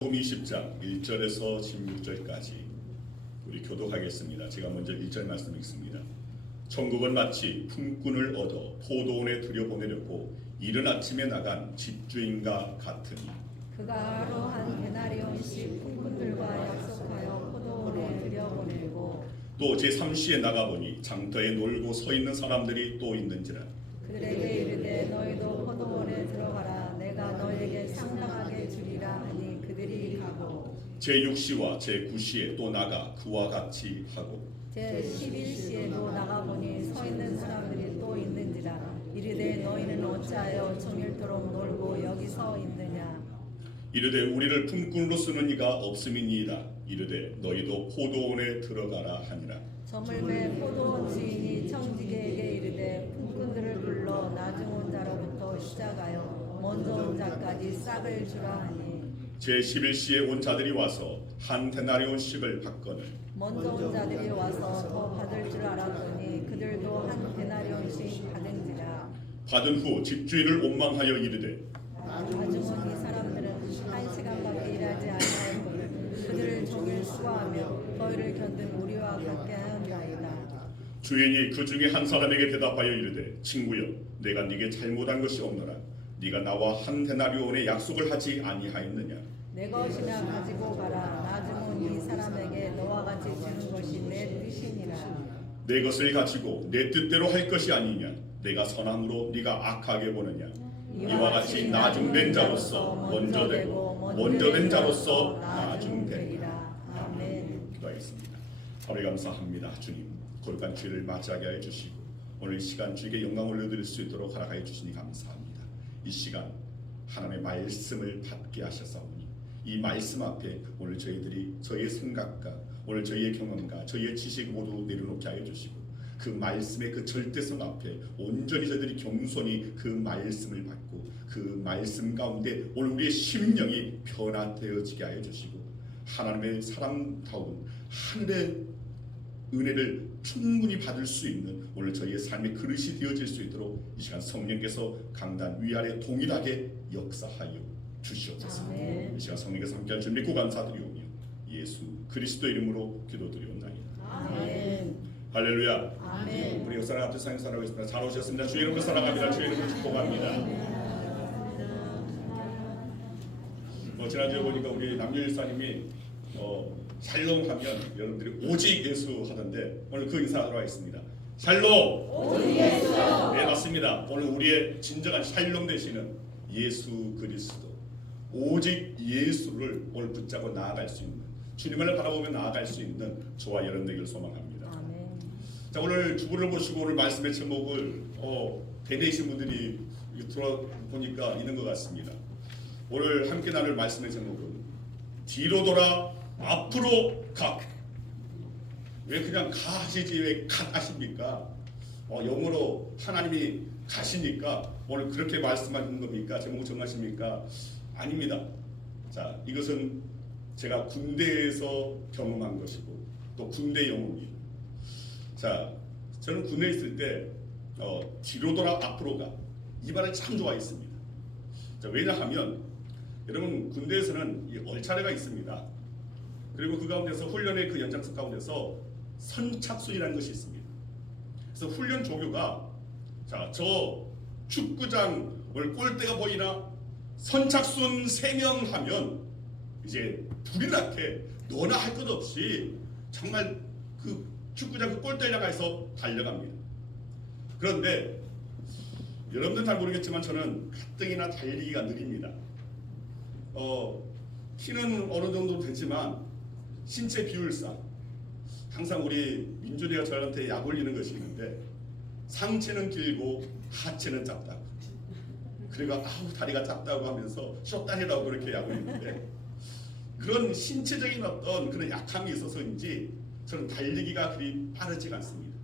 마태복음 20장 1절에서 16절까지 우리 교독하겠습니다. 제가 먼저 1절 말씀 읽습니다. 천국은 마치 품꾼을 얻어 포도원에 들여보내려고 이른 아침에 나간 집주인과 같으니 그가 하루 한 데나리온씩 품꾼들과 약속하여 포도원에 들여보내고 또 제3시에 나가보니 장터에 놀고 서 있는 사람들이 또 있는지라 그들에게 이르되 너희도 포도원에 들어가라. 내가 너에게 상당하게 주리라 하니 그들이 가고 제6시와 제9시에 또 나가 그와 같이 하고 제11시에도 나가보니 서 있는 사람들이 또 있는지라. 이르되 너희는 어찌하여 종일토록 놀고 여기 서 있느냐. 이르되 우리를 품꾼으로 쓰는 이가 없음이니이다. 이르되 너희도 포도원에 들어가라 하니라. 저물매 포도원 주인이 청지기에게 이르되 품꾼들을 불러 나중 온 자로부터 시작하여 먼저 온 자까지 싹을 주라 하니 제11시에 온 자들이 와서 한 데나리온씩을 받거늘 먼저 온 자들이 와서 더 받을 줄 알았더니 그들도 한 데나리온씩 받은지라. 받은 후 집주인을 원망하여 이르되 나중 온 이 사람들은 한 시간밖에 일하지 아니하였거늘 그들을 종일 수고하며 더위를 견딘 우리와 같게 하였나이다. 주인이 그 중에 한 사람에게 대답하여 이르되 친구여 내가 네게 잘못한 것이 없노라. 네가 나와 한 데나리온의 약속을 하지 아니하였느냐. 내 것이나 가지고 가라. 나중 온 이 사람에게 너와 같이 주는 것이 내 뜻이니라. 내 것을 가지고 내 뜻대로 할 것이 아니냐. 내가 선함으로 네가 악하게 보느냐. 이와 같이 나중된 자로서 먼저 되고 먼저 된 자로서 나중되리라. 아멘. 기도하겠습니다. 하나님 감사합니다. 주님 거룩한 주일을 맞이하게 하여 주시고 오늘 이 시간 주에게 영광을 올려드릴 수 있도록 허락하여 주시니 감사합니다. 이 시간 하나님의 말씀을 받게 하셨사오니 이 말씀 앞에 오늘 저희들이 저희의 생각과 오늘 저희의 경험과 저희의 지식 모두 내려놓게 하여 주시고 그 말씀의 그 절대성 앞에 온전히 저희들이 겸손히 그 말씀을 받고 그 말씀 가운데 오늘 우리의 심령이 변화되어지게 하여 주시고 하나님의 사람다운 하늘의 은혜를 충분히 받을 수 있는 오늘 저희의 삶의 그릇이 되어질 수 있도록 이 시간 성령께서 강단 위아래 동일하게 역사하여 주시옵소서. 아멘. 이 시간 성령께서 함께할 줄 믿고 감사드리오며 예수 그리스도 이름으로 기도드리옵나이다. 아멘. 할렐루야. 아멘. 우리 역사랑 앞에 상에 살아가고 있습니다. 잘 오셨습니다. 주의 이름으로 사랑합니다. 주의 이름으로 축복합니다. 지난주에 보니까 우리 남유일사님이 샬롬 하면 여러분들이 오직 예수 하던데 오늘 그 인사하러 있습니다. 샬롬 오직 예수. 네 맞습니다. 오늘 우리의 진정한 샬롬 되시는 예수 그리스도 오직 예수를 오늘 붙잡고 나아갈 수 있는 주님을 바라보며 나아갈 수 있는 저와 여러분 되기를 소망합니다. 아멘. 자 오늘 주보를 보시고 오늘 말씀의 제목을 대내이신 분들이 들어보니까 있는 것 같습니다. 오늘 함께 나눌 말씀의 제목은 뒤로 돌아 앞으로 가. 왜 그냥 가 하시지 왜 가 하십니까? 영어로 하나님이 가시니까 오늘 그렇게 말씀하시는 겁니까? 제목 정하십니까? 아닙니다. 자 이것은 제가 군대에서 경험한 것이고 또 군대 영웅이에요. 자 저는 군대에 있을 때 뒤로 돌아 앞으로 가. 이 말을 참 좋아했습니다. 자, 왜냐하면 여러분 군대에서는 이 얼차례가 있습니다. 그리고 그 가운데서 훈련의 그 연장선 가운데서 선착순이라는 것이 있습니다. 그래서 훈련 조교가 자, 저 축구장 오늘 골대가 보이나 선착순 3명 하면 이제 불이 나게 너나 할 것 없이 정말 그 축구장 그 골대에 나가서 달려갑니다. 그런데 여러분들 잘 모르겠지만 저는 가뜩이나 달리기가 느립니다. 키는 어느 정도 되지만 신체 비율상 항상 우리 민준이가 저한테 약 올리는 것이 있는데 상체는 길고 하체는 작다고 그리고 아우 다리가 작다고 하면서 쇼다리라고 그렇게 약 올리는데 그런 신체적인 어떤 그런 약함이 있어서인지 저는 달리기가 그리 빠르지가 않습니다.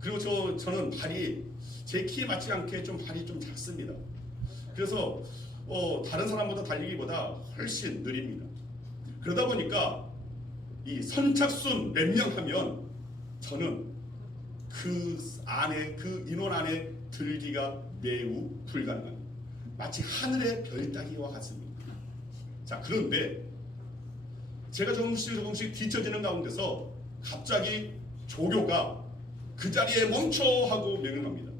그리고 저는 발이 제 키에 맞지 않게 좀 발이 좀 작습니다. 그래서 다른 사람보다 달리기보다 훨씬 느립니다. 그러다 보니까 이 선착순 몇 명 하면 저는 그 안에 그 인원 안에 들기가 매우 불가능합니다. 마치 하늘의 별 따기와 같습니다. 자 그런데 제가 조금씩 뒤처지는 가운데서 갑자기 조교가 그 자리에 멈춰 하고 명령합니다.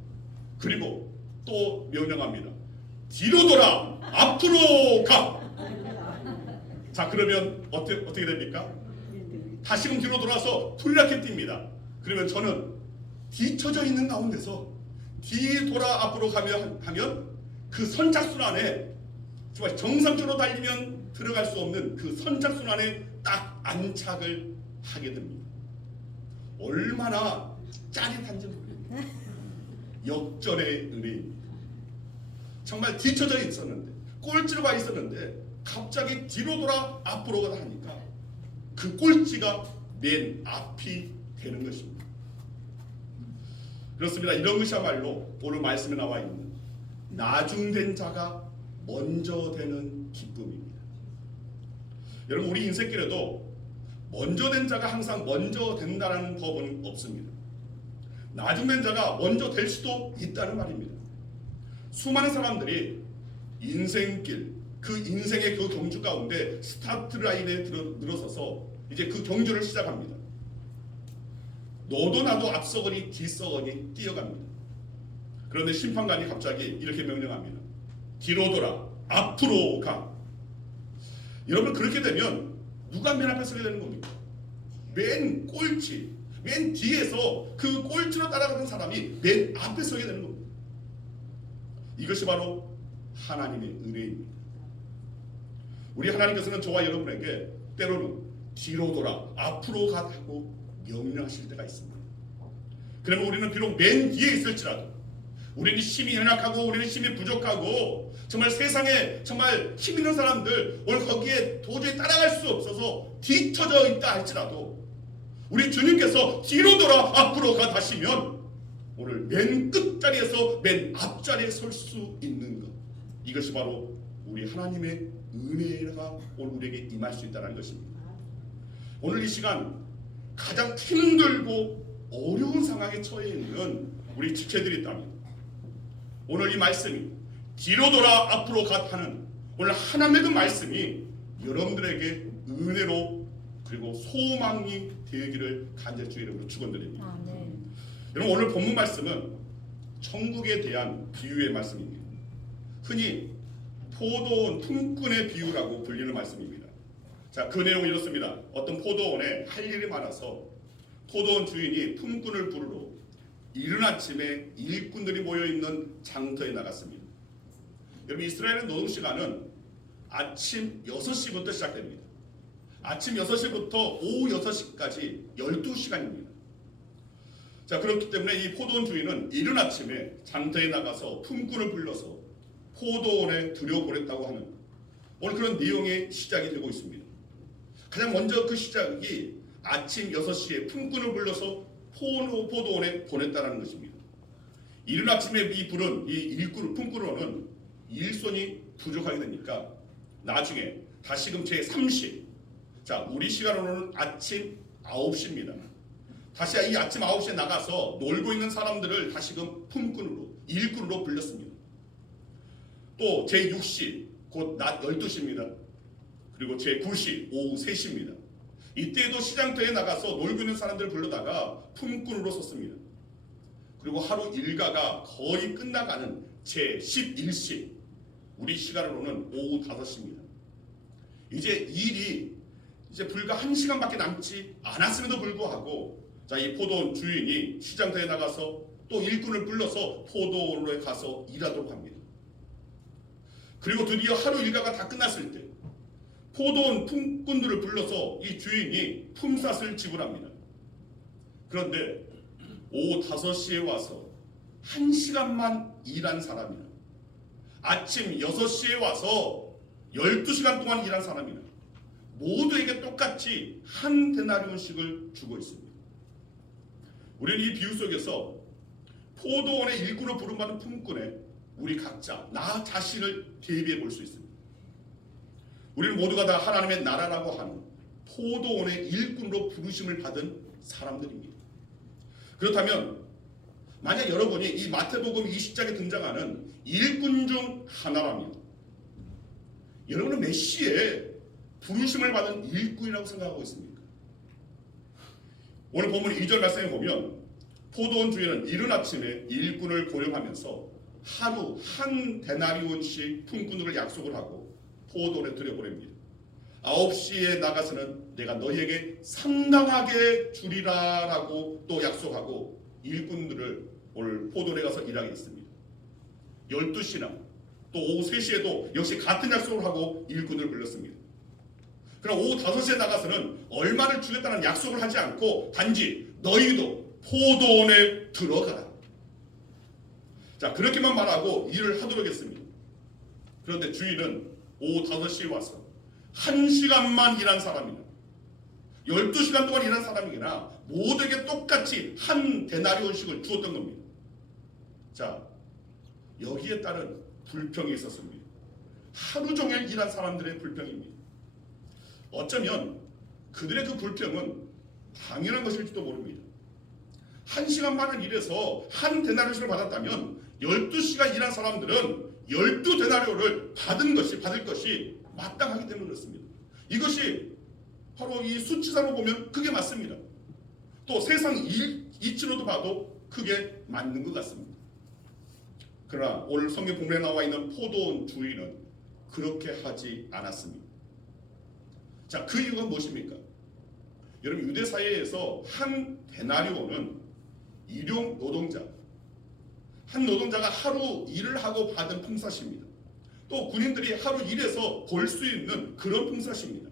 그리고 또 명령합니다. 뒤로 돌아 앞으로 가. 자, 그러면 어떻게 됩니까? 다시금 뒤로 돌아서 불이렇게 뜁니다. 그러면 저는 뒤쳐져 있는 가운데서 뒤돌아 앞으로 하면 그 선착순 안에 정말 정상적으로 달리면 들어갈 수 없는 그 선착순 안에 딱 안착을 하게 됩니다. 얼마나 짜릿한지 모르겠네요. 역전의 은혜입니다. 정말 뒤쳐져 있었는데, 꼴찌로 가 있었는데 갑자기 뒤로 돌아 앞으로 가다 하니까 그 꼴찌가 맨 앞이 되는 것입니다. 그렇습니다. 이런 것이야말로 오늘 말씀에 나와 있는 나중된 자가 먼저 되는 기쁨입니다. 여러분, 우리 인생길에도 먼저 된 자가 항상 먼저 된다는 법은 없습니다. 나중된 자가 먼저 될 수도 있다는 말입니다. 수많은 사람들이 인생길, 그 인생의 그 경주 가운데 스타트 라인에 늘어서서 이제 그 경주를 시작합니다. 너도 나도 앞서거니 뒤서거니 뛰어갑니다. 그런데 심판관이 갑자기 이렇게 명령합니다. 뒤로 돌아 앞으로 가. 여러분, 그렇게 되면 누가 맨 앞에 서게 되는 겁니까? 맨 꼴찌, 맨 뒤에서 그 꼴찌로 따라가는 사람이 맨 앞에 서게 되는 겁니다. 이것이 바로 하나님의 은혜입니다. 우리 하나님께서는 저와 여러분에게 때로는 뒤로 돌아 앞으로 가라고 명령하실 때가 있습니다. 그러면 우리는 비록 맨 뒤에 있을지라도, 우리는 힘이 연약하고 우리는 힘이 부족하고 정말 세상에 정말 힘 있는 사람들 오늘 거기에 도저히 따라갈 수 없어서 뒤쳐져 있다 할지라도 우리 주님께서 뒤로 돌아 앞으로 가 다시면 오늘 맨 끝자리에서 맨 앞자리에 설 수 있는 것, 이것이 바로 우리 하나님의 은혜가 오늘 우리에게 임할 수 있다는 것입니다. 오늘 이 시간 가장 힘들고 어려운 상황에 처해 있는 우리 지체들이 있다면 오늘 이 말씀이 뒤로 돌아 앞으로 가하는 오늘 하나님의 그 말씀이 여러분들에게 은혜로 그리고 소망이 되기를 간절히 주의 이름으로 축원드립니다. 아멘. 여러분, 오늘 본문 말씀은 천국에 대한 비유의 말씀입니다. 흔히 포도원 품꾼의 비유라고 불리는 말씀입니다. 자, 그 내용은 이렇습니다. 어떤 포도원에 할 일이 많아서 포도원 주인이 품꾼을 부르러 이른 아침에 일꾼들이 모여있는 장터에 나갔습니다. 여러분, 이스라엘의 노동시간은 아침 6시부터 시작됩니다. 아침 6시부터 오후 6시까지 12시간입니다. 자, 그렇기 때문에 이 포도원 주인은 이른 아침에 장터에 나가서 품꾼을 불러서 포도원에 들여보냈다고 하는 오늘 그런 내용의 시작이 되고 있습니다. 가장 먼저 그 시작이 아침 6시에 품꾼을 불러서 포도원에 보냈다는 것입니다. 이른 아침에 이 품꾼으로는 일손이 부족하게 되니까 나중에 다시금 제3시, 자, 우리 시간으로는 아침 9시입니다. 다시 이 아침 9시에 나가서 놀고 있는 사람들을 다시금 품꾼으로, 일꾼으로 불렀습니다. 또 제6시, 곧 낮 12시입니다. 그리고 제9시, 오후 3시입니다. 이때에도 시장터에 나가서 놀고 있는 사람들을 불러다가 품꾼으로 썼습니다. 그리고 하루 일과가 거의 끝나가는 제11시, 우리 시간으로는 오후 5시입니다. 이제 일이 불과 1시간밖에 남지 않았음에도 불구하고, 자, 이 포도원 주인이 시장터에 나가서 또 일꾼을 불러서 포도원에 가서 일하도록 합니다. 그리고 드디어 하루 일과가 다 끝났을 때 포도원 품꾼들을 불러서 이 주인이 품삯을 지불합니다. 그런데 오후 5시에 와서 1시간만 일한 사람이나 아침 6시에 와서 12시간 동안 일한 사람이나 모두에게 똑같이 한 데나리온씩을 주고 있습니다. 우리는 이 비유 속에서 포도원의 일꾼으로 부름받은 품꾼에 우리 각자, 나 자신을 대비해 볼 수 있습니다. 우리는 모두가 다 하나님의 나라라고 하는 포도원의 일꾼으로 부르심을 받은 사람들입니다. 그렇다면 만약 여러분이 이 마태복음 20장에 등장하는 일꾼 중 하나라면 여러분은 몇 시에 부르심을 받은 일꾼이라고 생각하고 있습니까? 오늘 본문 2절 말씀에 보면 포도원 주인은 이른 아침에 일꾼을 고용하면서 하루 한 데나리온씩 품꾼들을 약속을 하고 포도원에 들여보냅니다. 9시에 나가서는 내가 너희에게 상당하게 주리라 라고 또 약속하고 일꾼들을 오늘 포도원에 가서 일하게 했습니다. 12시나 또 오후 3시에도 역시 같은 약속을 하고 일꾼을 불렀습니다. 그럼 오후 5시에 나가서는 얼마를 주겠다는 약속을 하지 않고 단지 너희도 포도원에 들어가라. 자, 그렇게만 말하고 일을 하도록 했습니다. 그런데 주인은 오후 5시에 와서 1시간만 일한 사람이나 12시간 동안 일한 사람이나 모두에게 똑같이 한 데나리온씩을 주었던 겁니다. 자, 여기에 따른 불평이 있었습니다. 하루 종일 일한 사람들의 불평입니다. 어쩌면 그들의 그 불평은 당연한 것일지도 모릅니다. 1시간 반을 일해서 한 데나리온을 받았다면 12시간 일한 사람들은 12데나리온을 받을 것이 마땅하기 때문에 그렇습니다. 이것이 바로 이 수치상으로 보면 그게 맞습니다. 또 세상 이치로도 봐도 그게 맞는 것 같습니다. 그러나 오늘 성경 본문에 나와 있는 포도원 주인은 그렇게 하지 않았습니다. 자, 그 이유가 무엇입니까? 여러분, 유대 사회에서 한 데나리온은 일용 노동자, 한 노동자가 하루 일을 하고 받은 품삯입니다. 또 군인들이 하루 일해서 벌 수 있는 그런 품삯입니다.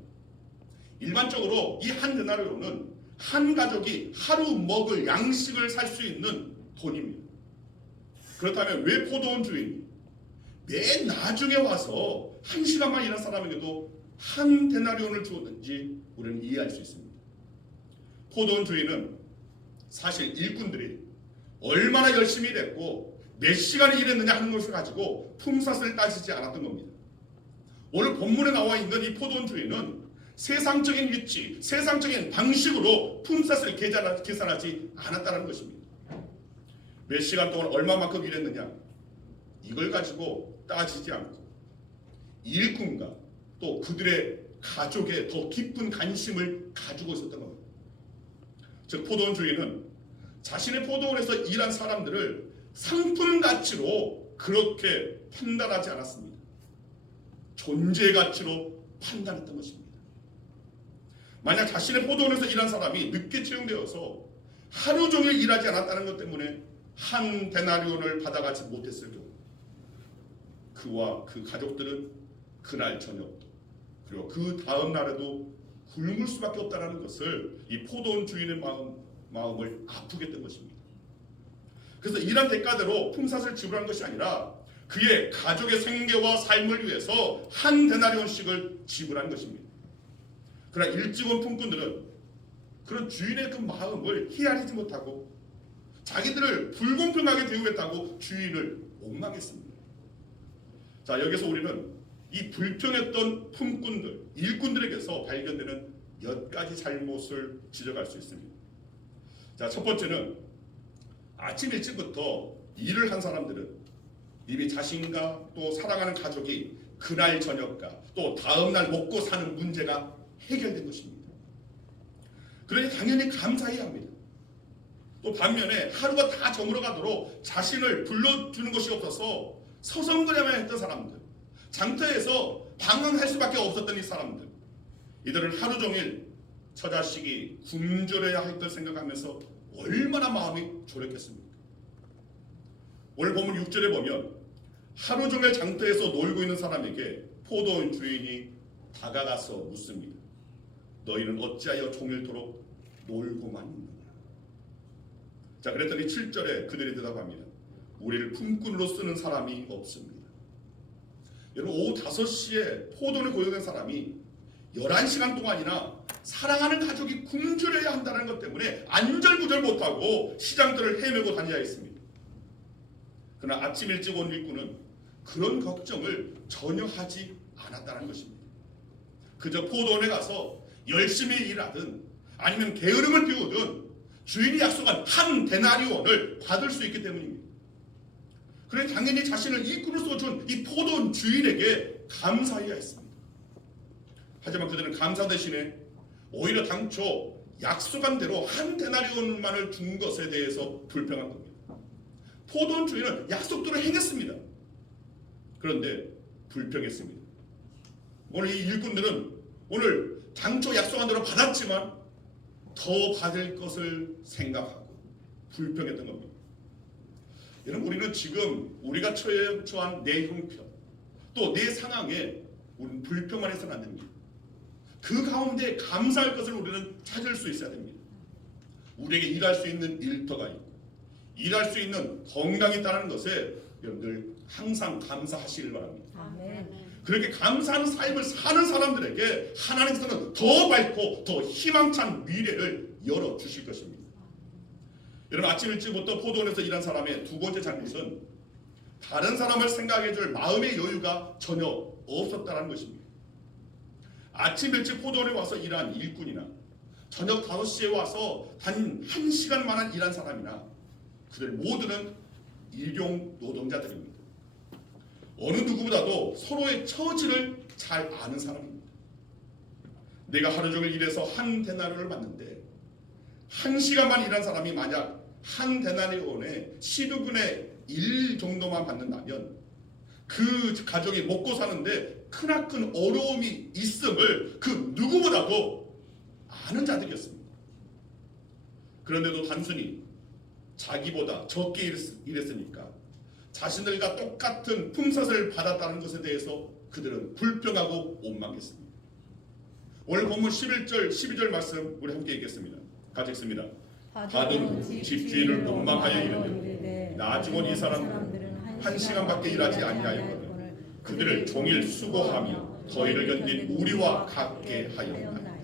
일반적으로 이 한 데나리온은 한 가족이 하루 먹을 양식을 살 수 있는 돈입니다. 그렇다면 왜 포도원 주인이 맨 나중에 와서 1시간만 일한 사람에게도 한 데나리온을 주었는지 우리는 이해할 수 있습니다. 포도원 주인은 사실 일꾼들이 얼마나 열심히 일했고 몇 시간을 일했느냐 하는 것을 가지고 품삯을 따지지 않았던 겁니다. 오늘 본문에 나와 있는 이 포도원 주인은 세상적인 위치, 세상적인 방식으로 품삯을 계산하지 않았다는 것입니다. 몇 시간 동안 얼마만큼 일했느냐 이걸 가지고 따지지 않고 일꾼과 또 그들의 가족의 더 깊은 관심을 가지고 있었던 겁니다. 즉 포도원 주인은 자신의 포도원에서 일한 사람들을 상품 가치로 그렇게 판단하지 않았습니다. 존재 가치로 판단했던 것입니다. 만약 자신의 포도원에서 일한 사람이 늦게 채용되어서 하루 종일 일하지 않았다는 것 때문에 한 데나리온을 받아가지 못했을 경우 그와 그 가족들은 그날 저녁도 그리고 그 다음 날에도 굶을 수밖에 없다는 것을 이 포도원 주인의 마음을 아프게 했던 것입니다. 그래서 일한 대가대로 품삯을 지불한 것이 아니라 그의 가족의 생계와 삶을 위해서 한 데나리온씩을 지불한 것입니다. 그러나 일찍 온 품꾼들은 그런 주인의 그 마음을 헤아리지 못하고 자기들을 불공평하게 대우했다고 주인을 옥망했습니다. 자, 여기서 우리는 이 불평했던 품꾼들, 일꾼들에게서 발견되는 몇 가지 잘못을 지적할 수 있습니다. 자, 첫 번째는 아침 일찍부터 일을 한 사람들은 이미 자신과 또 사랑하는 가족이 그날 저녁과 또 다음날 먹고 사는 문제가 해결된 것입니다. 그러니 당연히 감사해야 합니다. 또 반면에 하루가 다 저물어가도록 자신을 불러주는 것이 없어서 서성거려만 했던 사람들, 장터에서 방황할 수밖에 없었던 이 사람들, 이들은 하루 종일 처자식이 굶주려야 할 걸 생각하면서 얼마나 마음이 졸였겠습니까? 오늘 본문 6절에 보면 하루 종일 장터에서 놀고 있는 사람에게 포도원 주인이 다가가서 묻습니다. 너희는 어찌하여 종일토록 놀고만 있느냐? 자, 그랬더니 7절에 그들이 대답합니다. 우리를 품꾼으로 쓰는 사람이 없습니다. 여러분, 오후 5시에 포도원에 고용된 사람이 11시간 동안이나 사랑하는 가족이 굶주려야 한다는 것 때문에 안절부절 못하고 시장들을 헤매고 다녀야 했습니다. 그러나 아침 일찍 온 일꾼은 그런 걱정을 전혀 하지 않았다는 것입니다. 그저 포도원에 가서 열심히 일하든 아니면 게으름을 피우든 주인이 약속한 한 데나리온을 받을 수 있기 때문입니다. 그래서 당연히 자신을 일꾼으로 써준 이 포도원 주인에게 감사해야 했습니다. 하지만 그들은 감사 대신에 오히려 당초 약속한 대로 한 데나리온만을 준 것에 대해서 불평한 겁니다. 포도원 주인은 약속대로 행했습니다. 그런데 불평했습니다. 오늘 이 일꾼들은 오늘 당초 약속한 대로 받았지만 더 받을 것을 생각하고 불평했던 겁니다. 여러분, 우리는 지금 우리가 처한 내 형편 또 내 상황에 우리는 불평만 해서는 안 됩니다. 그 가운데 감사할 것을 우리는 찾을 수 있어야 됩니다. 우리에게 일할 수 있는 일터가 있고 일할 수 있는 건강이 있다는 것에 여러분들 항상 감사하시길 바랍니다. 아멘. 그렇게 감사하는 삶을 사는 사람들에게 하나님께서는 더 밝고 더 희망찬 미래를 열어주실 것입니다. 여러분, 아침 일찍부터 포도원에서 일한 사람의 두 번째 잘못은 다른 사람을 생각해줄 마음의 여유가 전혀 없었다는 것입니다. 아침 일찍 포도원에 와서 일한 일꾼이나 저녁 5시에 와서 단 1시간만 일한 사람이나 그들 모두는 일용 노동자들입니다. 어느 누구보다도 서로의 처지를 잘 아는 사람입니다. 내가 하루 종일 일해서 한 데나리온을 받는데 1시간만 일한 사람이 만약 한 데나리온의 12분의 1 정도만 받는다면 그 가족이 먹고 사는데 크나큰 어려움이 있음을 그 누구보다도 아는 자들이었습니다. 그런데도 단순히 자기보다 적게 일했으니까 자신들과 똑같은 품삯을 받았다는 것에 대해서 그들은 불평하고 원망했습니다. 오늘 본문 11절 12절 말씀 우리 함께 읽겠습니다. 같이 읽습니다. 받은 집주인을 원망하여 이르되 나중은 이 사람들은 1시간밖에 일하지 아니하였거늘 그들을 종일 수고하며 더위를 견딘 우리와 같게 하였나이다.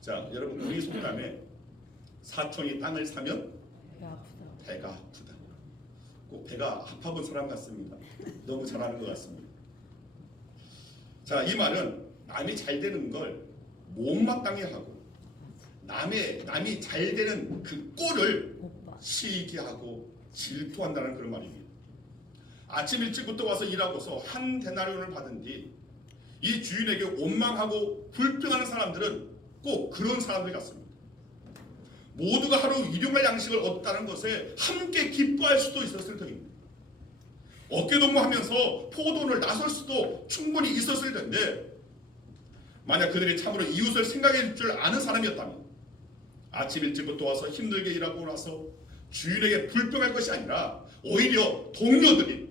자, 여러분, 우리 속담에 사촌이 땅을 사면 배가 아프다. 꼭 배가 아파본 사람 같습니다. 너무 잘하는 것 같습니다. 자, 이 말은 남이 잘 되는 걸 못마땅해 하고 남이 잘 되는 그 꼴을 시기하고 질투한다는 그런 말입니다. 아침 일찍부터 와서 일하고서 한 데나리온을 받은 뒤 이 주인에게 원망하고 불평하는 사람들은 꼭 그런 사람들 같습니다. 모두가 하루 일용할 양식을 얻었다는 것에 함께 기뻐할 수도 있었을 터입니다. 어깨동무하면서 포도원을 나설 수도 충분히 있었을 텐데 만약 그들이 참으로 이웃을 생각해 줄 아는 사람이었다면 아침 일찍부터 와서 힘들게 일하고 나서 주인에게 불평할 것이 아니라 오히려 동료들이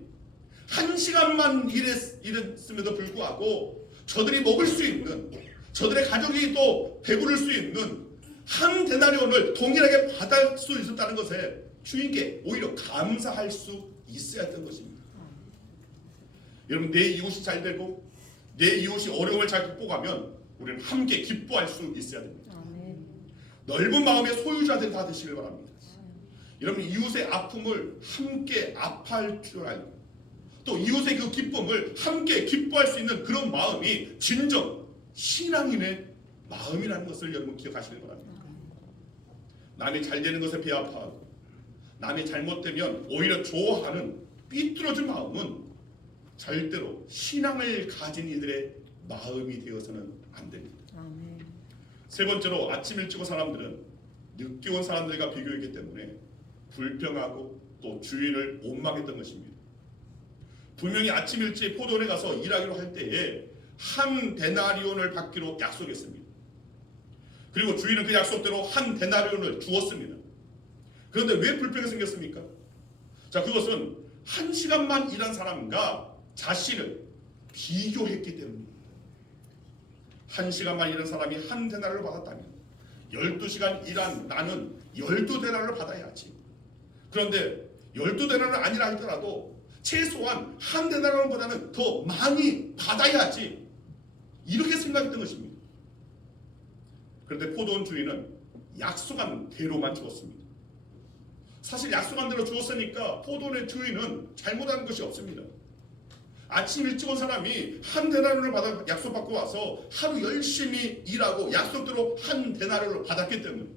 1시간만 일했음에도 불구하고 저들이 먹을 수 있는 저들의 가족이 또 배부를 수 있는 한 데나리온을 동일하게 받을 수 있었다는 것에 주인께 오히려 감사할 수 있어야 했던 것입니다. 여러분, 내 이웃이 잘 되고 내 이웃이 어려움을 잘 극복하면 우리는 함께 기뻐할 수 있어야 됩니다. 넓은 마음의 소유자들이 다 되시길 바랍니다. 여러분, 이웃의 아픔을 함께 아파할 줄 알고 또 이웃의 그 기쁨을 함께 기뻐할 수 있는 그런 마음이 진정 신앙인의 마음이라는 것을 여러분 기억하시길 바랍니다. 남이 잘 되는 것에 배 아파하고 남이 잘못되면 오히려 좋아하는 삐뚤어진 마음은 절대로 신앙을 가진 이들의 마음이 되어서는 안 됩니다. 아멘. 세 번째로 아침 일찍 온 사람들은 늦게 온 사람들과 비교했기 때문에 불평하고 또 주인을 원망했던 것입니다. 분명히 아침 일찍 포도원에 가서 일하기로 할 때에 한 데나리온을 받기로 약속했습니다. 그리고 주인은 그 약속대로 한 데나리온을 주었습니다. 그런데 왜 불평이 생겼습니까? 자, 그것은 1시간만 일한 사람과 자신을 비교했기 때문입니다. 1시간만 일한 사람이 한 데나리온을 받았다면 12시간 일한 나는 12데나리온을 받아야지. 그런데 12데나리온은 아니라 할지라도 최소한 한 데나리온보다는 더 많이 받아야지. 이렇게 생각했던 것입니다. 그런데 포도원 주인은 약속한 대로만 주었습니다. 사실 약속한 대로 주었으니까 포도원의 주인은 잘못한 것이 없습니다. 아침 일찍 온 사람이 한 데나리온을 받아 약속받고 와서 하루 열심히 일하고 약속대로 한 데나리온을 받았기 때문에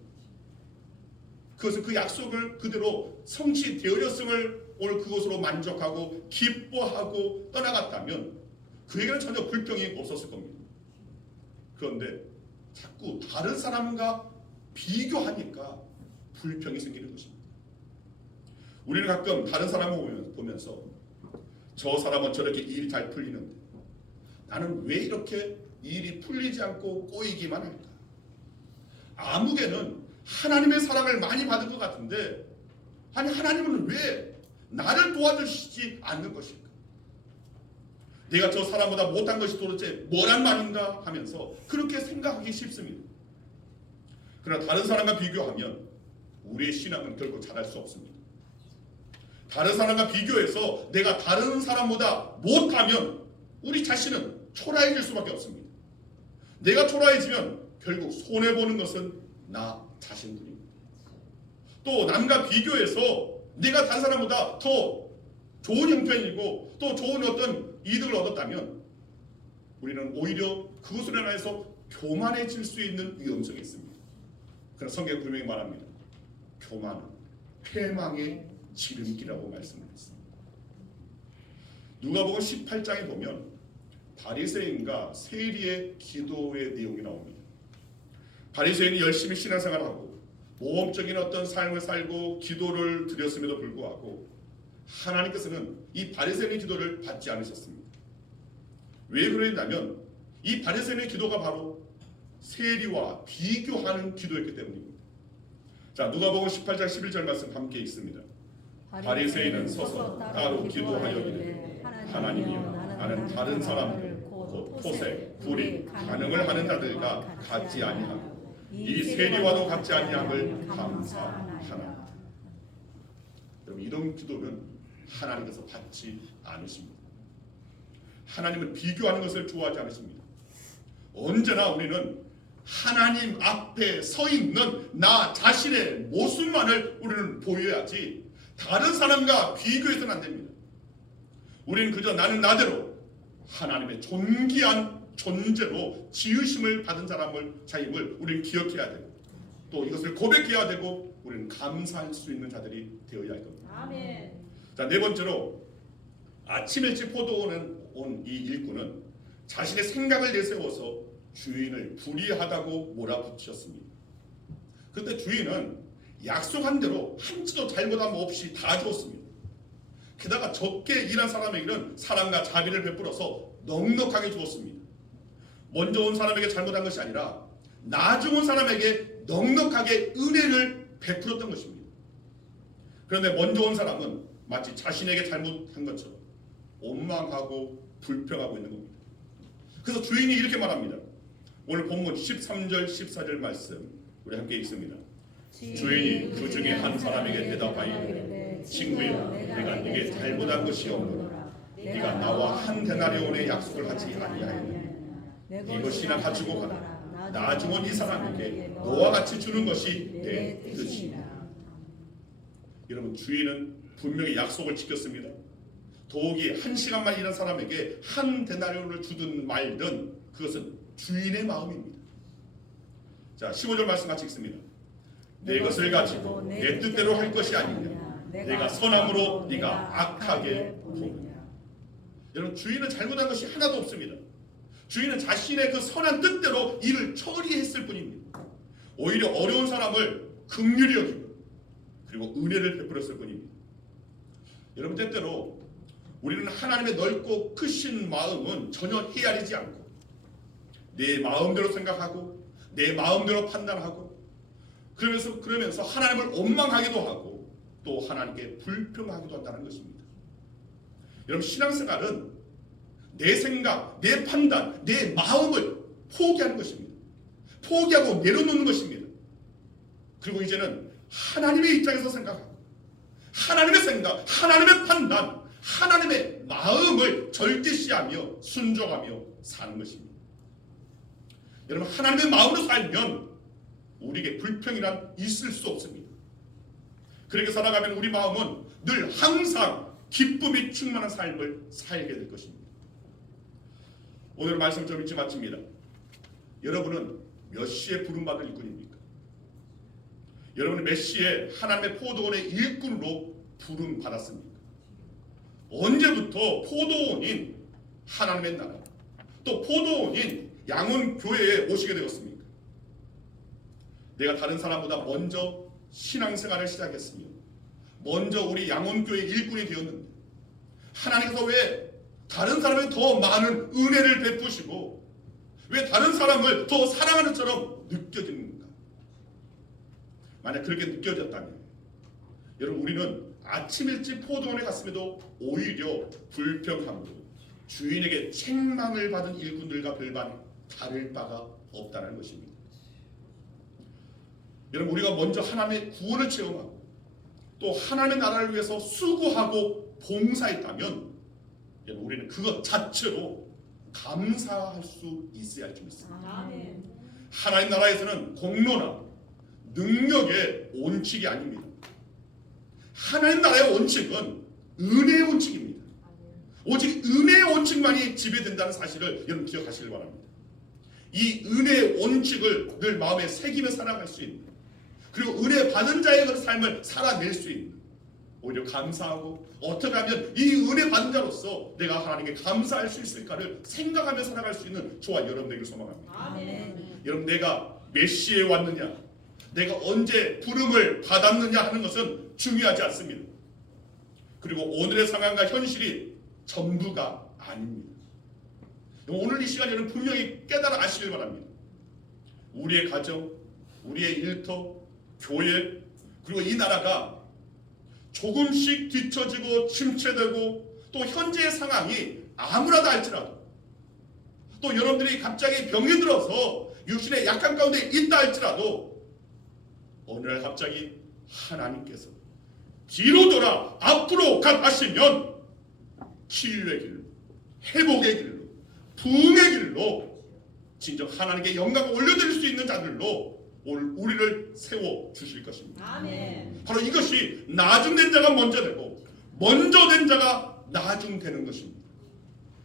그것은 그 약속을 그대로 성취되었음을 오늘 그것으로 만족하고 기뻐하고 떠나갔다면 그에게는 전혀 불평이 없었을 겁니다. 그런데 자꾸 다른 사람과 비교하니까 불평이 생기는 것입니다. 우리는 가끔 다른 사람을 보면서 저 사람은 저렇게 일이 잘 풀리는데 나는 왜 이렇게 일이 풀리지 않고 꼬이기만 할까? 아무개는 하나님의 사랑을 많이 받은 것 같은데 아니 하나님은 왜 나를 도와주시지 않는 것일까? 내가 저 사람보다 못한 것이 도대체 뭐란 말인가 하면서 그렇게 생각하기 쉽습니다. 그러나 다른 사람과 비교하면 우리의 신앙은 결코 자랄 수 없습니다. 다른 사람과 비교해서 내가 다른 사람보다 못하면 우리 자신은 초라해질 수밖에 없습니다. 내가 초라해지면 결국 손해보는 것은 나 자신뿐입니다. 또 남과 비교해서 내가 다른 사람보다 더 좋은 형편이고 또 좋은 어떤 이득을 얻었다면 우리는 오히려 그것으로 인해서 교만해질 수 있는 위험성이 있습니다. 그러나 성경은 분명히 말합니다. 교만은 패망의 지름길이라고 말씀드렸습니다. 누가복음 18장에 보면 바리새인과 세리의 기도의 내용이 나옵니다. 바리새인이 열심히 신앙생활하고 모험적인 어떤 삶을 살고 기도를 드렸음에도 불구하고 하나님께서는 이 바리새인의 기도를 받지 않으셨습니다. 왜 그랬냐면 이 바리새인의 기도가 바로 세리와 비교하는 기도였기 때문입니다. 자, 누가복음 18장 11절 말씀 함께 읽습니다. 바리새인은 서서 따로 기도하여기를 하나님이여 나는 다른 사람들 곧 토색, 불이, 간음을 하는 자들과 같지 아니하고 이 세리와도 같지 아니함을 감사하나. 여러분 이런 기도는 하나님께서 받지 않으십니다. 하나님은 비교하는 것을 좋아하지 않으십니다. 언제나 우리는 하나님 앞에 서 있는 나 자신의 모습만을 우리는 보여야지 다른 사람과 비교해서는 안 됩니다. 우리는 그저 나는 나대로 하나님의 존귀한 존재로 지으심을 받은 자임을 우리는 기억해야 되고 또 이것을 고백해야 되고 우리는 감사할 수 있는 자들이 되어야 할 겁니다. 아멘. 자, 네 번째로 아침 일찍 포도원에 온 이 일꾼은 자신의 생각을 내세워서 주인을 불의하다고 몰아붙였습니다. 그런데 주인은 약속한 대로 한치도 잘못함 없이 다 주었습니다. 게다가 적게 일한 사람에게는 사랑과 자비를 베풀어서 넉넉하게 주었습니다. 먼저 온 사람에게 잘못한 것이 아니라 나중 온 사람에게 넉넉하게 은혜를 베풀었던 것입니다. 그런데 먼저 온 사람은 마치 자신에게 잘못한 것처럼 원망하고 불평하고 있는 겁니다. 그래서 주인이 이렇게 말합니다. 오늘 본문 13절 14절 말씀 우리 함께 읽습니다. 주인이 그 중에 한 사람에게 대답하여 친구여 내가 네게 잘못한 것이 없노라. 네가 나와 한 데나리온의 약속을 하지 아니하였느냐. 이것이나 가지고 가라. 나중 온 이 사람에게 너와 같이 주는 것이 내 뜻이니라. 여러분 주인은 분명히 약속을 지켰습니다. 더욱이 한 시간만 일한 사람에게 한 데나리온을 주든 말든 그것은 주인의 마음입니다. 자, 15절 말씀 같이 읽습니다. 내 것을 가지고 내 뜻대로 할 것이 아니냐. 내가 선함으로 네가 악하게 보느냐. 여러분 주인은 잘못한 것이 하나도 없습니다. 주인은 자신의 그 선한 뜻대로 일을 처리했을 뿐입니다. 오히려 어려운 사람을 긍휼히 여기고 그리고 은혜를 베풀었을 뿐입니다. 여러분 때때로 우리는 하나님의 넓고 크신 마음은 전혀 헤아리지 않고 내 마음대로 생각하고 내 마음대로 판단하고 그러면서 하나님을 원망하기도 하고 또 하나님께 불평하기도 한다는 것입니다. 여러분 신앙생활은 내 생각, 내 판단, 내 마음을 포기하는 것입니다. 포기하고 내려놓는 것입니다. 그리고 이제는 하나님의 입장에서 생각하고 하나님의 생각, 하나님의 판단, 하나님의 마음을 절대시하며 순종하며 사는 것입니다. 여러분 하나님의 마음으로 살면 우리에게 불평이란 있을 수 없습니다. 그렇게 살아가면 우리 마음은 늘 항상 기쁨이 충만한 삶을 살게 될 것입니다. 오늘 말씀 좀 일찍 마칩니다. 여러분은 몇 시에 부름받을 일꾼입니까? 여러분은 몇 시에 하나님의 포도원의 일꾼으로 부름받았습니까? 언제부터 포도원인 하나님의 나라 또 포도원인 양원 교회에 오시게 되었습니까? 내가 다른 사람보다 먼저 신앙생활을 시작했으며 먼저 우리 양원교회 일꾼이 되었는데 하나님께서 왜 다른 사람에게 더 많은 은혜를 베푸시고 왜 다른 사람을 더 사랑하는 것처럼 느껴지는가? 만약 그렇게 느껴졌다면 여러분 우리는 아침 일찍 포도원에 갔음에도 오히려 불평함으로 주인에게 책망을 받은 일꾼들과 별반 다를 바가 없다는 것입니다. 여러분 우리가 먼저 하나님의 구원을 체험하고 또 하나님의 나라를 위해서 수고하고 봉사했다면 여러분 우리는 그것 자체로 감사할 수 있어야 할 줄 믿습니다. 아멘. 하나님 나라에서는 공로나 능력의 원칙이 아닙니다. 하나님 나라의 원칙은 은혜의 원칙입니다. 오직 은혜의 원칙만이 지배된다는 사실을 여러분 기억하시길 바랍니다. 이 은혜의 원칙을 늘 마음에 새기며 살아갈 수 있는 그리고 은혜 받은 자의 그 삶을 살아낼 수 있는 오히려 감사하고 어떻게 하면 이 은혜 받은 자로서 내가 하나님께 감사할 수 있을까를 생각하며 살아갈 수 있는 저와 여러분에게 소망합니다. 아멘. 여러분 내가 몇 시에 왔느냐 내가 언제 부름을 받았느냐 하는 것은 중요하지 않습니다. 그리고 오늘의 상황과 현실이 전부가 아닙니다. 오늘 이 시간 여러분 분명히 깨달아 아시길 바랍니다. 우리의 가정, 우리의 일터, 교회 그리고 이 나라가 조금씩 뒤처지고 침체되고 또 현재의 상황이 아무라도 할지라도 또 여러분들이 갑자기 병이 들어서 육신의 약한 가운데 있다 할지라도 어느 날 갑자기 하나님께서 뒤로 돌아 앞으로 가 하시면 치유의 길로 회복의 길로 부흥의 길로 진정 하나님께 영광을 올려드릴 수 있는 자들로 오늘 우리를 세워 주실 것입니다. 아멘. 바로 이것이 나중된 자가 먼저 되고 먼저 된 자가 나중되는 것입니다.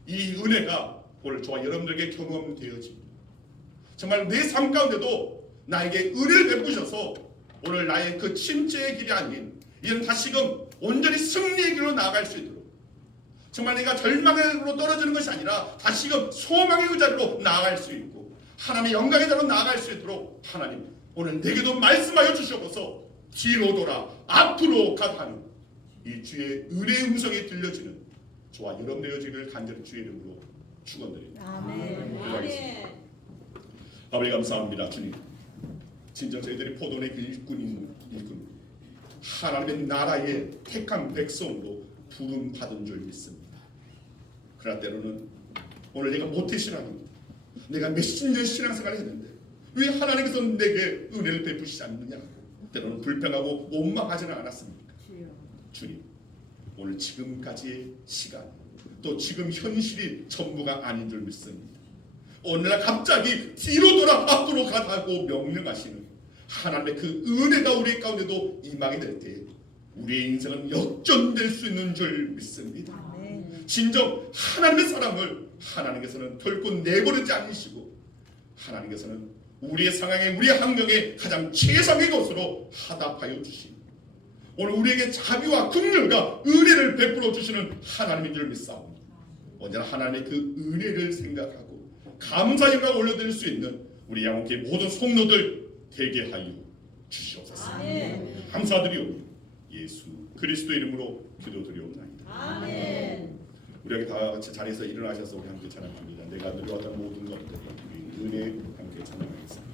이 은혜가 오늘 저와 여러분들에게 경험되어집니다. 정말 내 삶 가운데도 나에게 은혜를 베푸셔서 오늘 나의 그 침체의 길이 아닌 이제는 다시금 온전히 승리의 길로 나아갈 수 있도록 정말 내가 절망의 길로 떨어지는 것이 아니라 다시금 소망의 의자로 나아갈 수 있고 하나님의 영광의 자로 나아갈 수 있도록 하나님 오늘 내게도 말씀하여 주시옵소서. 뒤로 돌아 앞으로 가하는 이 주의 은혜의 음성이 들려지는 저와 여러분의 여지를 간절히 주의 이름으로 축원드립니다. 아멘. 기도하겠습니다. 아버지 감사합니다. 주님 진정 저희들이 포도원의 일꾼 하나님의 나라의 택한 백성으로 부름 받은 줄 믿습니다. 그러나 때로는 오늘 내가 모태신앙입니다. 내가 몇십 년 신앙생활을 했는데 왜 하나님께서 내게 은혜를 베푸시지 않느냐 때로는 불평하고 원망하지는 않았습니까? 주님 오늘 지금까지의 시간 또 지금 현실이 전부가 아닌 줄 믿습니다. 오늘날 갑자기 뒤로 돌아 앞으로 가라고 명령하시는 하나님의 그 은혜가 우리 가운데도 임하게 될 때 우리의 인생은 역전될 수 있는 줄 믿습니다. 아멘. 진정 하나님의 사랑을 하나님께서는 결코 내버리지 않으시고 하나님께서는 우리의 상황에 우리의 환경에 가장 최상의 것으로 하답하여 주시니 오늘 우리에게 자비와 긍휼과 은혜를 베풀어 주시는 하나님인 줄 믿사옵니다. 언제나 하나님의 그 은혜를 생각하고 감사 영광을 올려드릴 수 있는 우리 양원교회 모든 성도들 되게 하여 주시옵소서. 아멘. 감사드리오니 예수 그리스도 이름으로 기도드리옵나이다. 아멘. 우리 다 같이 자리에서 일어나셔서 우리 함께 찬양합니다. 내가 누려왔던 모든 것들 우리 은혜 함께 찬양하겠습니다.